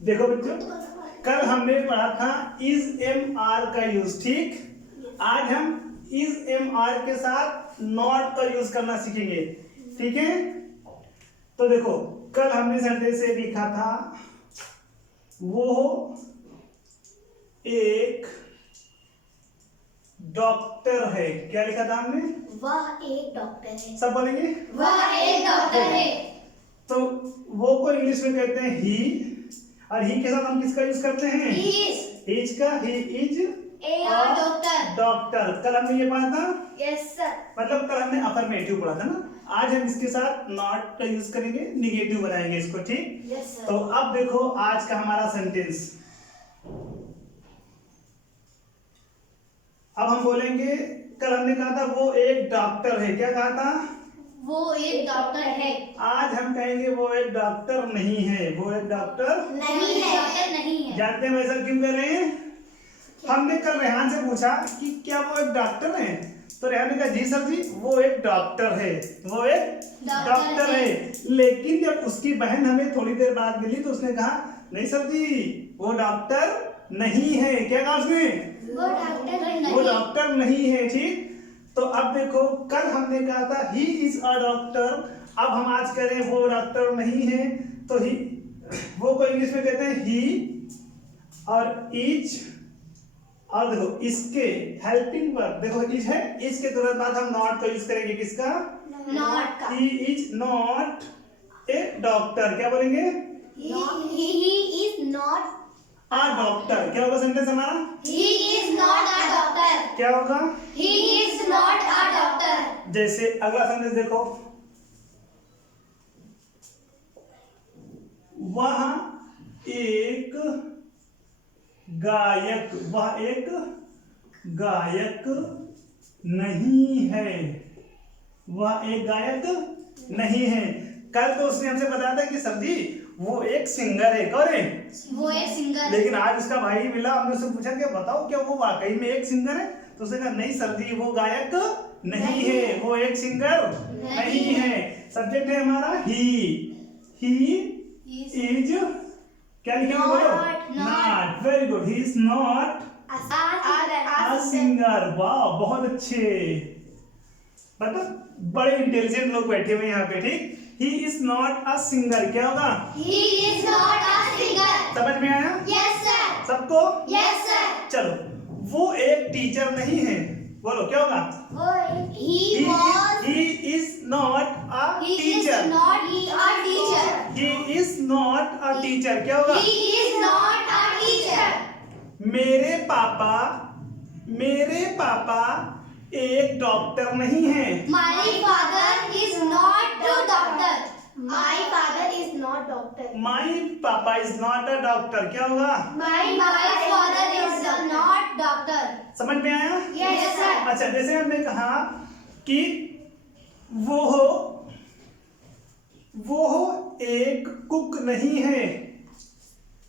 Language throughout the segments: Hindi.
देखो बच्चों, कल हमने पढ़ा था इज एम आर का यूज, ठीक। आज हम इज एम आर के साथ नॉट का यूज करना सीखेंगे, ठीक है। तो देखो, कल हमने सेंटेंस से लिखा था वो एक डॉक्टर है। क्या लिखा था हमने? वह एक डॉक्टर है। सब बोलेंगे? वह एक डॉक्टर है। तो वो को इंग्लिश में कहते हैं ही, और ही के साथ हम किसका यूज करते हैं? इज का। He is a doctor. Doctor. कल हमने ये पढ़ा था, यस सर। मतलब कल हमने अफर्मेटिव पढ़ा था ना। आज हम इसके साथ नॉट का यूज करेंगे, निगेटिव बनाएंगे इसको, ठीक। Yes sir. तो अब देखो आज का हमारा सेंटेंस। अब हम बोलेंगे, कल हमने कहा था वो एक डॉक्टर है। क्या कहा था? वो एक डॉक्टर है। आज हम कहेंगे वो एक डॉक्टर नहीं है। वो एक डॉक्टर नहीं है। डॉक्टर नहीं है। जानते हैं वैसा क्यों कर रहे हैं? हमने कल रेहान से पूछा कि क्या वो एक डॉक्टर है, तो रेहान ने कहा जी सर जी वो एक डॉक्टर है, वो एक डॉक्टर है। लेकिन जब उसकी बहन हमें थोड़ी देर बाद मिली तो उसने कहा नहीं सर जी वो डॉक्टर नहीं है। क्या कहा उसने? वो डॉक्टर नहीं है, ठीक। तो अब देखो, कल हमने कहा था ही इज अ डॉक्टर। अब हम आज कह रहे हैं वो डॉक्टर नहीं है, तो ही वो को इंग्लिश में कहते हैं ही और इज। और देखो इसके हेल्पिंग वर्ब, देखो इज है, इज के तुरंत बाद हम नॉट का यूज करेंगे। किसका? नॉट का। He is not a doctor. क्या बोलेंगे? He is not a doctor. क्या होगा सेंटेंस हमारा? He is not a doctor. क्या होगा? He is not a doctor. जैसे अगला सेंटेंस देखो, वह एक गायक, वह एक गायक नहीं है। वह एक गायक नहीं है। कल तो उसने हमसे बताया था कि सर जी वो एक सिंगर है। कौन है? वो एक सिंगर। लेकिन आज उसका भाई मिला, हमने उससे पूछा कि बताओ क्या वो वाकई में एक सिंगर है, तो उसने कहा नहीं सर जी वो गायक नहीं है, वो एक सिंगर नहीं है। सब्जेक्ट है हमारा ही इज क्या लिखेंगे बोलो? Not. Very good. He is not a singer. वाह बहुत अच्छे, मतलब बड़े इंटेलिजेंट लोग बैठे हुए यहाँ पे, ठीक। ही इज नॉट अ सिंगर। क्या होगा? He is not a singer. समझ में आया यस सर। सबको? Yes sir. चलो, वो एक टीचर नहीं है। बोलो क्या होगा? He was. He is not a He teacher. is not a teacher. He is not a teacher. क्या होगा? He is not a teacher. मेरे पापा एक डॉक्टर नहीं है। My father is not a doctor. My father is not doctor. My papa is not a doctor. क्या होगा? My father is not doctor. समझ में आया? Yes sir. अच्छा, जैसे हमने कहा कि वो एक कुक नहीं है।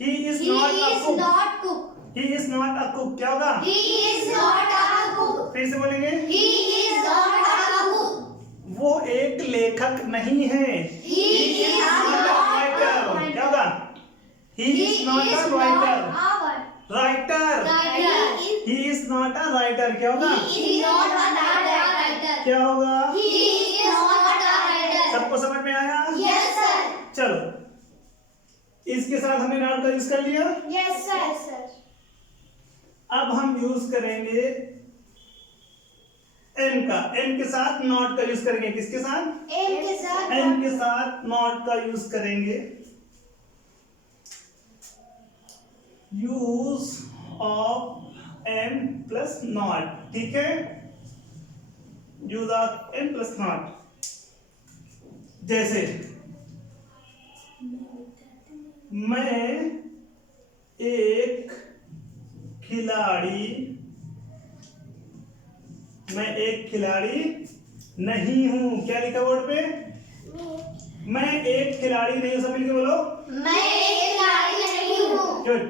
He is He not a is cook. not cook. He is not a cook. क्या होगा? He is not a cook. फिर से बोलेंगे, He is not a cook. वो एक लेखक नहीं है। He is not a writer. क्या होगा? He is not a writer. Writer. He is not a writer. क्या होगा? He is not a writer. क्या होगा? He is not a writer. सबको समझ में आया? Yes sir. चलो, इसके साथ हमने नॉट का यूज कर लिया। Yes sir. अब हम यूज करेंगे एम का। एम के साथ नॉट का यूज करेंगे। किसके साथ? M के साथ. एम के साथ नॉट का यूज करेंगे। Use of am plus not, ठीक है। Use of am plus not. जैसे मैं एक खिलाड़ी नहीं हूं। क्या लिखा बोर्ड पे? मैं एक खिलाड़ी नहीं हूं। सब मिलके बोलो। मैं एक खिलाड़ी नहीं हूँ. गुड।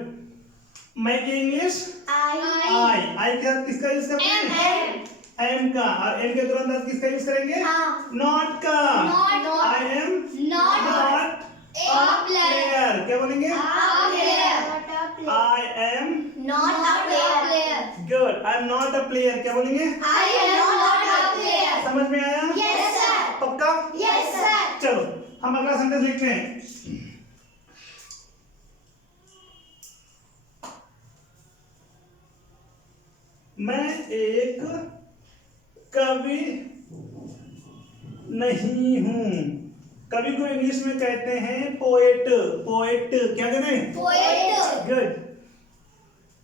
मैं की इंग्लिश आई के साथ किसका यूज करते हैं? एम का। और एम के तुरंत किसका यूज करेंगे? नॉट का। Not. I am Not not a player. Player, क्या बोलेंगे? I am Not a player. Good, I am not a player, क्या बोलेंगे? I am not a player. समझ में आया? Yes sir. पक्का? Yes sir. चलो हम अगला सेंटेंस लिखते हैं। मैं एक कवि नहीं हूँ। कवि को इंग्लिश में कहते हैं पोएट। पोएट क्या कहते हैं? Poet. गुड।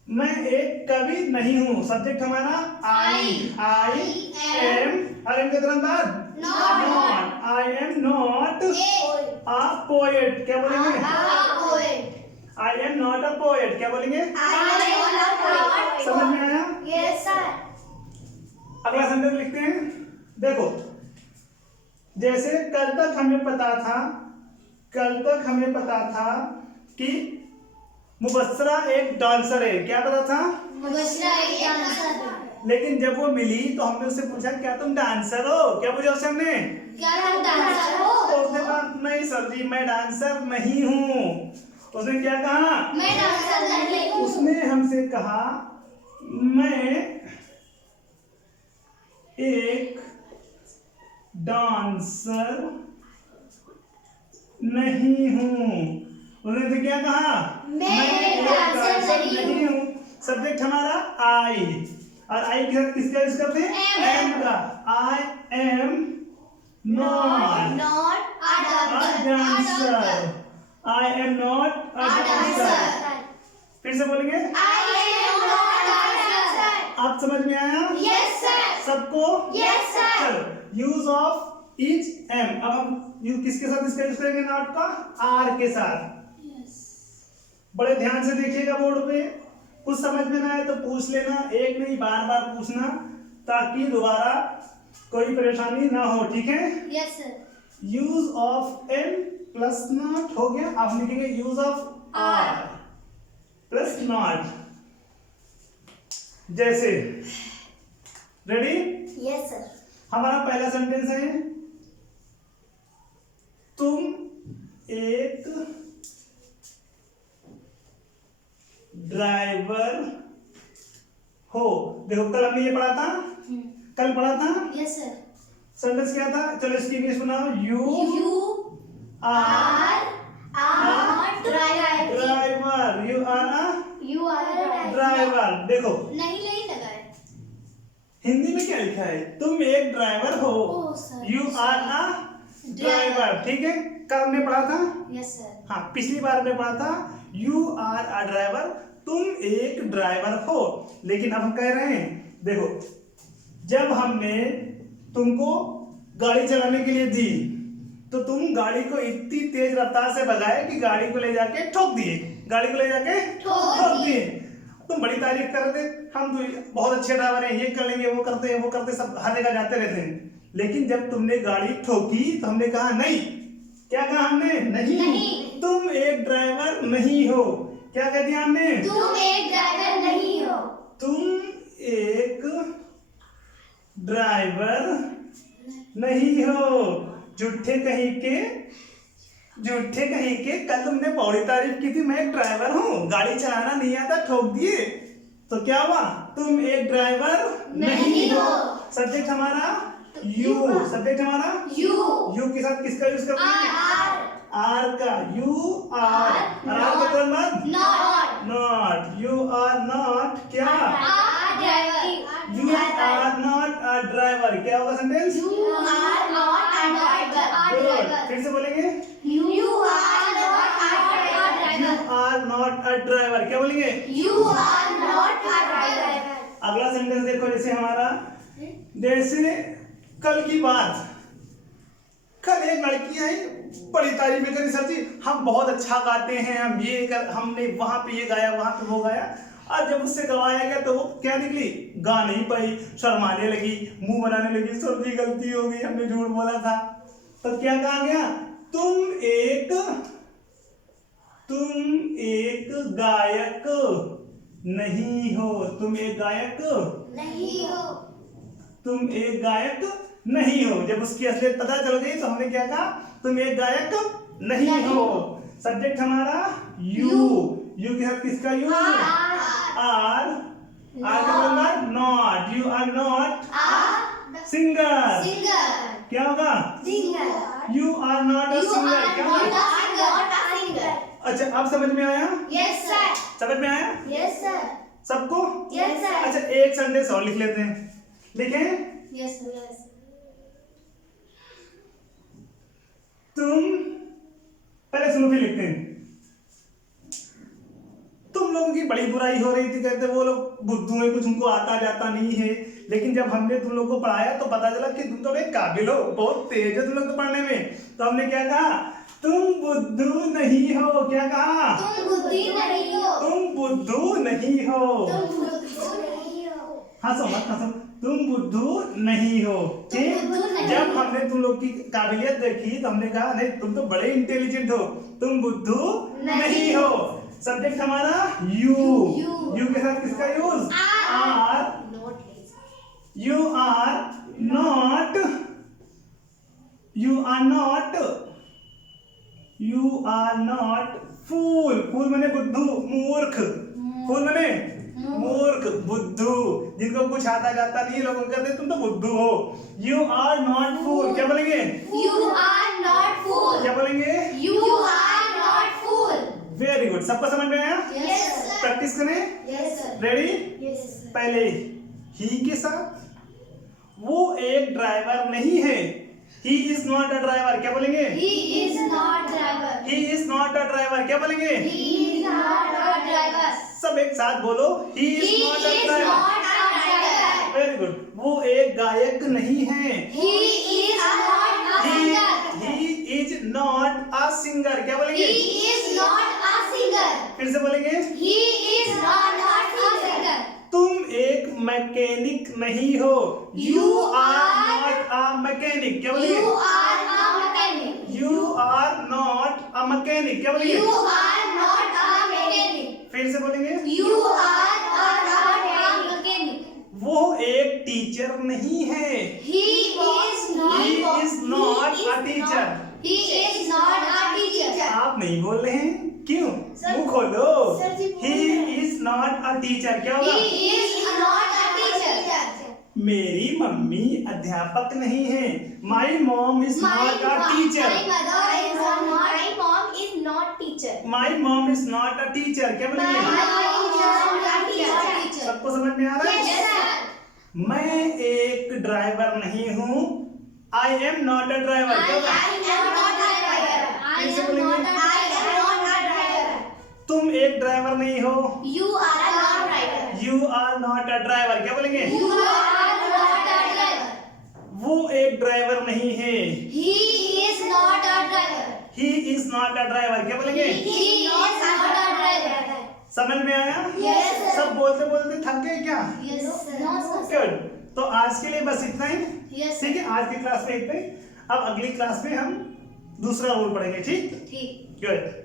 मैं एक कवि नहीं हूँ। सब्जेक्ट हमारा आई एम और एम के तुरंत बाद not. I am not a poet, क्या बोलेंगे? I am not a poet, क्या बोलेंगे? समझ में आया? Yes sir. अगला सेंटेंस लिखते हैं। देखो, जैसे कल तक हमें पता था कि मुबस्सरा एक डांसर है, क्या पता था? मुबस्सरा एक डांसर है। लेकिन जब वो मिली तो हमने उससे पूछा क्या तुम डांसर हो? क्या पूछा उससे हमने? क्या तुम डांसर हो? तो उसने कहा नहीं सर जी मैं डांसर नहीं हूँ। उसने क्या कहा? मैं डांसर नहीं हूँ। उसने हमसे कहा मैं एक डांसर नहीं हूँ। उन्होंने तो क्या कहा? मैं एक डांसर नहीं हूँ। सब्जेक्ट हमारा आई और आई के साथ किसका यूज करते हैं? एम का। I am not Not a dancer. dancer. I am not a dancer. फिर से बोलेंगे। I am not a dancer. आप समझ में आया Yes sir. सबको? Yes sir. चलो यूज ऑफ ईच एम। अब हम यू किसके साथ इसका यूज करेंगे? नॉट का आर के साथ। बड़े ध्यान से देखिएगा बोर्ड पे। कुछ समझ में ना आए तो पूछ लेना, एक नहीं बार बार पूछना ताकि दोबारा कोई परेशानी ना हो, ठीक है? Yes sir. Use of am plus not हो गया। आप लिखेंगे use of are plus not. जैसे रेडी? Yes sir. हमारा पहला सेंटेंस है तुम एक ड्राइवर हो। देखो कल हमने ये पढ़ा था, कल पढ़ा था। Yes sir. सेंटेंस क्या था? चलो इसकी इंग्लिश बनाओ। You You are are driver. Driver. You are a You are a driver. Driver. देखो नहीं लगा है. हिंदी में क्या लिखा है? तुम एक ड्राइवर हो। Oh, sir. You are a driver, ठीक है? कल हमने पढ़ा था। Yes sir. हाँ पिछली बार में पढ़ा था यू आर अ ड्राइवर, तुम एक ड्राइवर हो। लेकिन अब हम कह रहे हैं देखो, जब हमने तुमको गाड़ी चलाने के लिए दी तो तुम गाड़ी को इतनी तेज रफ्तार से भगाए कि गाड़ी को ले जाके ठोक दिए। गाड़ी को ले जाके ठोक दिए। तुम बड़ी तारीफ कर रहे थे, हम तो बहुत अच्छे ड्राइवर हैं, ये कर लेंगे, वो करते सब हर जगह जाते रहते हैं। लेकिन जब तुमने गाड़ी ठोकी तो हमने कहा नहीं। क्या कहा हमने? नहीं। तुम एक ड्राइवर नहीं हो। क्या कह दिया हमने? तुम एक ड्राइवर नहीं हो. तुम एक ड्राइवर नहीं हो। झूठे कहीं के कल तुमने बड़ी तारीफ की थी, मैं एक ड्राइवर हूँ, गाड़ी चलाना नहीं आता, ठोक दिए तो क्या हुआ? तुम एक ड्राइवर नहीं हो। सब्जेक्ट हमारा यू। सब्जेक्ट हमारा यू के साथ किसका यूज करते हैं? आर का। यू आर का कौन बात? नॉट। यू आर नॉट क्या? You are not a driver. क्या होगा सेंटेंस? फिर से बोलेंगे। You are not a driver. क्या बोलेंगे? अगला सेंटेंस देखो, जैसे हमारा जैसे कल की बात। कल एक लड़की आई, बड़ी तारीफें करी, सर जी हम बहुत अच्छा गाते हैं, हमने वहां पे ये गाया, वहां पे वो गाया। और जब उससे गवाया गया तो वो क्या निकली? गा नहीं पाई, शर्माने लगी, मुंह बनाने लगी, सर जी गलती हो गई, हमने झूठ बोला था। तो क्या कहा गया? तुम एक गायक नहीं हो। तुम एक गायक नहीं हो। जब उसकी असलियत पता चल गई तो हमने क्या कहा? तुम एक गायक नहीं हो। सब्जेक्ट हमारा यू, यू के साथ किसका यूज? आर, आर का मतलब not, you are not singer, क्या होगा? You are not a singer, क्या होगा? अच्छा अब समझ में आया? समझ में आया सबको? अच्छा एक सेंटेंस और लिख लेते हैं, लिखें? तुम पहले सुनो फिर लिखते हैं। तुम लोगों की बड़ी बुराई हो रही थी, कहते वो लोग बुद्धू है, कुछ उनको आता जाता नहीं है, लेकिन जब हमने तुम लोग को पढ़ाया तो पता चला कि तुम तो एक काबिल हो, बहुत तेज है तुम लोग तो पढ़ने में। तो हमने क्या कहा? तुम बुद्धू नहीं हो। क्या कहा? तुम बुद्धि नहीं हो। तुम बुद्धू नहीं हो। हंसो मत हंसो, तुम बुद्धू नहीं हो। ठीक, जब हमने तुम लोग की काबिलियत देखी तो हमने कहा नहीं तुम तो बड़े इंटेलिजेंट हो, तुम बुद्धू नहीं हो। सब्जेक्ट हमारा यू, यू के साथ किसका use? Are, you are not, you are not, you are not fool, fool माने बुद्धू, मूर्ख, फूल माने मूर्ख, बुद्धू, जिनको कुछ आता जाता नहीं, लोग कहते तुम तो बुद्धू हो। यू आर नॉट फूल, क्या बोलेंगे? You are not fool. क्या बोलेंगे? You are not fool. Very good, सबको समझ में आया? Yes sir. प्रैक्टिस करें, Yes sir. Ready? Yes sir. पहले ही के साथ वो एक ड्राइवर नहीं है, ही इज नॉट अ ड्राइवर, क्या बोलेंगे? He is not driver. He is not a driver, क्या बोलेंगे? He is not a driver. सब एक साथ बोलो, ही He is not a is driver. not a driver. Very good, वो एक गायक नहीं है, He is not a singer. He is not a singer, क्या बोलेंगे? He is not a singer. फिर से बोलेंगे, He is not a singer. तुम एक मैकेनिक नहीं हो, you are not a mechanic, क्या बोलेंगे? You are a mechanic. You are not a mechanic, क्या बोलेंगे? You are not a mechanic. फिर से बोलेंगे, You are not a mechanic. वो एक टीचर नहीं है, He is not. He is not a teacher. He is not a teacher. आप नहीं बोल रहे हैं क्यों? सर- मुंह खोलो। सर जी बोल ही रहे हैं। इज नॉट अ टीचर, क्या होगा? He is not a teacher. मेरी मम्मी अध्यापक नहीं है, my mom is not a teacher, My mom is not teacher. My mom is not a teacher, क्या My बोलेंगे? mom is not a teacher. सबको समझ में आ रहा है? Yes sir. मैं एक ड्राइवर नहीं हूँ, I am not a driver, क्या होगा? I am not a driver. I फिर से am बोलेंगे। not a driver. तुम एक ड्राइवर नहीं हो, You are a non-driver. You are not a driver, क्या बोलेंगे? You are not a driver. वो एक ड्राइवर नहीं है, He is not a driver. He is not a driver, क्या बोलेंगे? He is not a driver. समझ में आया? Yes, sir. सब बोलते बोलते थक गए क्या? Yes sir. No sir. Good, तो आज के लिए बस इतना ही। Yes ठीक है, आज की क्लास में इतना ही। अब अगली क्लास में हम दूसरा रूल पढ़ेंगे, ठीक? ठीक. गुड।